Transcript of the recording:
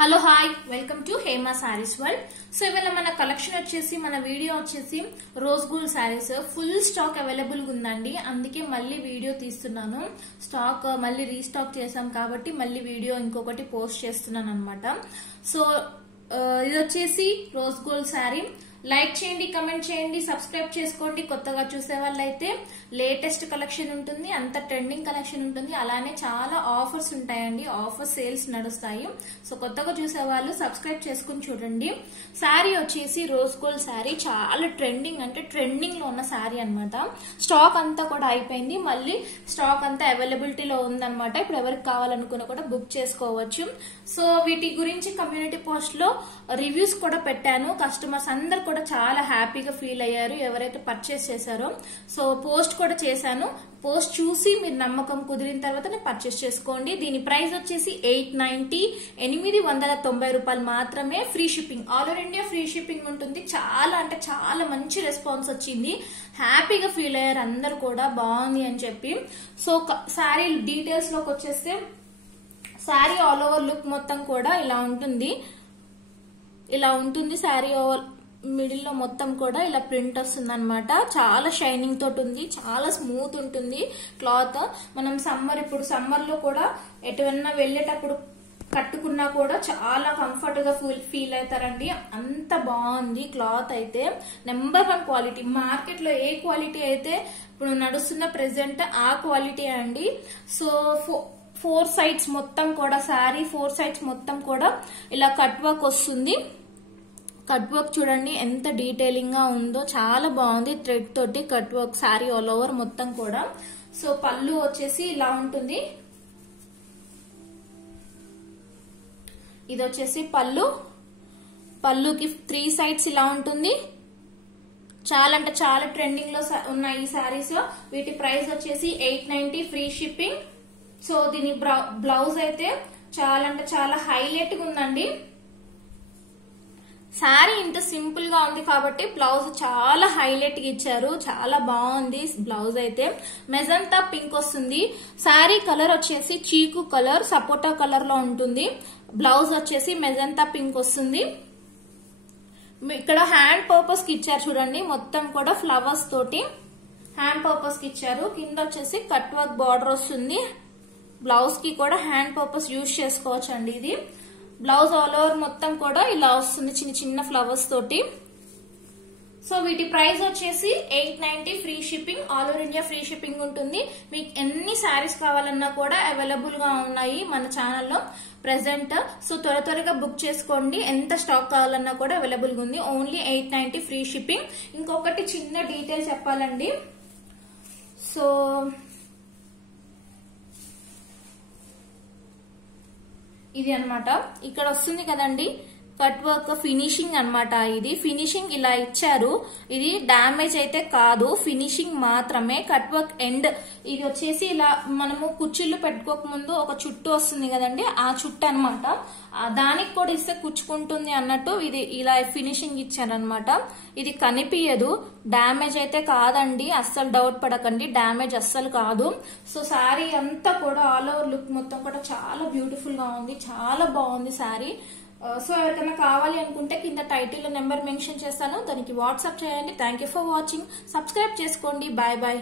Hello hi welcome to Hema saris world. So ఇవాళ మన collection వచ్చేసి మన వీడియో వచ్చేసి rose gold saris full stock available ఉందండి. అందుకే మళ్ళీ వీడియో తీస్తున్నాను. స్టాక్ మళ్ళీ రీస్టాక్ చేసాం కాబట్టి మళ్ళీ వీడియో ఇంకొకటి పోస్ట్ చేస్తున్నాను అనమాట. సో ఇది వచ్చేసి రోజ్ గోల్డ్ సారీ. లైక్ చేయండి, కమెంట్ చేయండి, సబ్స్క్రైబ్ చేసుకోండి. కొత్తగా చూసే వాళ్ళైతే లేటెస్ట్ కలెక్షన్ ఉంటుంది, అంత ట్రెండింగ్ కలెక్షన్ ఉంటుంది. అలానే చాలా ఆఫర్స్ ఉంటాయండి, ఆఫర్ సేల్స్ నడుస్తాయి. సో కొత్తగా చూసే వాళ్ళు సబ్స్క్రైబ్ చేసుకుని చూడండి. శారీ వచ్చేసి రోజ్ గోల్డ్ శారీ చాలా ట్రెండింగ్, అంటే ట్రెండింగ్ లో ఉన్న శారీ అనమాట. స్టాక్ అంతా కూడా అయిపోయింది, మళ్ళీ స్టాక్ అంతా అవైలబిలిటీలో ఉందన్నమాట. ఇప్పుడు ఎవరికి కావాలనుకున్నా కూడా బుక్ చేసుకోవచ్చు. సో వీటి గురించి కమ్యూనిటీ పోస్ట్ లో రివ్యూస్ కూడా పెట్టాను. కస్టమర్స్ అందరు కూడా చాలా హ్యాపీగా ఫీల్ అయ్యారు ఎవరైతే పర్చేస్ చేశారో. సో పోస్ట్ కూడా చేశాను. పోస్ట్ చూసి మీరు నమ్మకం కుదిరిన తర్వాత పర్చేస్ చేసుకోండి. దీని ప్రైస్ వచ్చేసి 890, 890 రూపాయలు మాత్రమే. Free shipping, all over India free shipping ఉంటుంది. చాలా అంటే చాలా మంచి రెస్పాన్స్ వచ్చింది, హ్యాపీగా ఫీల్ అయ్యారు అందరు కూడా, బాగుంది అని చెప్పి. సో శారీ డీటెయిల్స్ లోకి వచ్చేస్తే శారీ ఆల్ ఓవర్ లుక్ మొత్తం కూడా ఇలా ఉంటుంది. శారీ ఓవర్ మిడిల్ లో మొత్తం కూడా ఇలా ప్రింట్ వస్తుంది అనమాట. చాలా షైనింగ్ తోటి ఉంది, చాలా స్మూత్ ఉంటుంది క్లాత్. మనం ఇప్పుడు సమ్మర్ లో కూడా ఎటువన్నా వెళ్లేటప్పుడు కట్టుకున్నా కూడా చాలా కంఫర్ట్ గా ఫీల్ అవుతారండి. అంత బాగుంది క్లాత్ అయితే. Number 1 quality. మార్కెట్ లో ఏ క్వాలిటీ అయితే ఇప్పుడు నడుస్తున్న ప్రెసెంట్ ఆ క్వాలిటీ అండి. సో 4 సైడ్స్ మొత్తం కూడా శారీ 4 సైడ్స్ మొత్తం కూడా ఇలా కట్ వర్క్ వస్తుంది. కట్ వర్క్ చూడండి ఎంత డీటెయిలింగ్ గా ఉందో, చాలా బాగుంది. థ్రెడ్ తోటి cut work sari all over మొత్తం కూడా. సో పళ్ళు వచ్చేసి ఇలా ఉంటుంది. ఇది వచ్చేసి పళ్ళుకి 3 సైడ్స్ ఇలా ఉంటుంది. చాలా అంటే చాలా ట్రెండింగ్ లో ఉన్నాయి ఈ శారీస్. వీటి ప్రైస్ వచ్చేసి 890 ఫ్రీ షిప్పింగ్. సో దీని బ్లౌజ్ అయితే చాలా అంటే చాలా హైలైట్ గా ఉందండి. శారీ ఇంత సింపుల్ గా ఉంది కాబట్టి బ్లౌజ్ చాలా హైలైట్ గా ఇచ్చారు, చాలా బాగుంది బ్లౌజ్ అయితే. మెజంతా పింక్ వస్తుంది. శారీ కలర్ వచ్చేసి చీకు కలర్, సపోటా కలర్ లో ఉంటుంది. బ్లౌజ్ వచ్చేసి మెజంతా పింక్ వస్తుంది. ఇక్కడ హ్యాండ్ పర్పస్ కి ఇచ్చారు చూడండి, మొత్తం కూడా ఫ్లవర్స్ తోటి హ్యాండ్ పర్పస్ కి ఇచ్చారు. కింద వచ్చేసి కట్ వర్క్ బార్డర్ వస్తుంది. బ్లౌజ్ కి కూడా హ్యాండ్ పర్పస్ యూజ్ చేసుకోవచ్చు అండి. ఇది బ్లౌజ్ ఆల్ ఓవర్ మొత్తం కూడా ఇలా వస్తుంది చిన్న చిన్న ఫ్లవర్స్ తోటి. సో వీటి ప్రైస్ వచ్చేసి 890 free shipping, all over India free shipping ఉంటుంది. మీకు ఎన్ని శారీస్ కావాలన్నా కూడా అవైలబుల్ గా ఉన్నాయి మన ఛానల్లో ప్రెసెంట్. సో త్వరగా బుక్ చేసుకోండి. ఎంత స్టాక్ కావాలన్నా కూడా అవైలబుల్ గా ఉంది. Only 890 free shipping. ఇంకొకటి చిన్న డీటెయిల్ చెప్పాలండి. సో ఇది అన్నమాట, ఇక్కడ వస్తుంది కదండి కట్ వర్క్ ఫినిషింగ్ అన్నమాట. ఇది ఫినిషింగ్ ఇలా ఇచ్చారు. ఇది డామేజ్ అయితే కాదు, ఫినిషింగ్ మాత్రమే. కట్ వర్క్ ఎండ్ ఇది వచ్చేసి ఇలా మనము కుర్చీలు పెట్టుకోక ముందు ఒక చుట్టు వస్తుంది కదండి, ఆ చుట్టు అన్నమాట. దానికి కూడా ఇస్తే కుచ్చుకుంటుంది అన్నట్టు ఇది ఇలా ఫినిషింగ్ ఇచ్చారనమాట. ఇది కనిపించదు, డామేజ్ అయితే కాదండి, అస్సలు డౌట్ పడకండి, డామేజ్ అస్సలు కాదు. సో శారీ అంతా కూడా ఆల్ ఓవర్ లుక్ మొత్తం కూడా చాలా బ్యూటిఫుల్ గా ఉంది, చాలా బాగుంది శారీ. సో ఎవరికైనా కావాలి అనుకుంటే కింద టైటిల్ లో నెంబర్ మెన్షన్ చేస్తాను, దానికి వాట్సాప్ చేయండి. Thank you for watching. Subscribe చేసుకోండి. Bye bye.